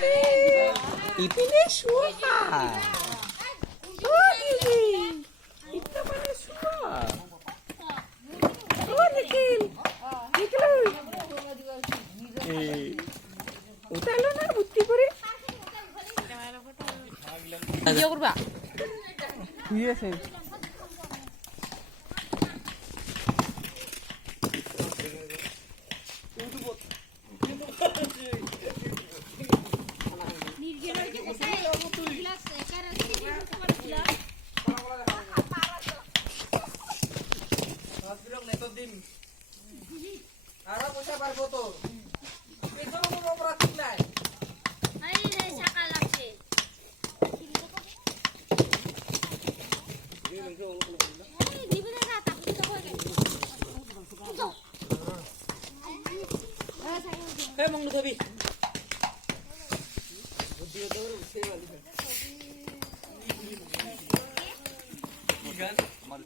আছে ইপিনে চোৱা অ দিদি ইপিনে মানে চোৱা অ নিখিল নিখিল উঠালো না বুদ্ধি করে ভিডিও করবা শুই আছে আরো পয়সা পারবো তো পেছনে কোনো অপরাধ ঠিক নাই আরে রে শাকা লাগছে দিবি না তাকে তো কই হে মংলু কবি বুদ্ধি তো সেই वाली গান মার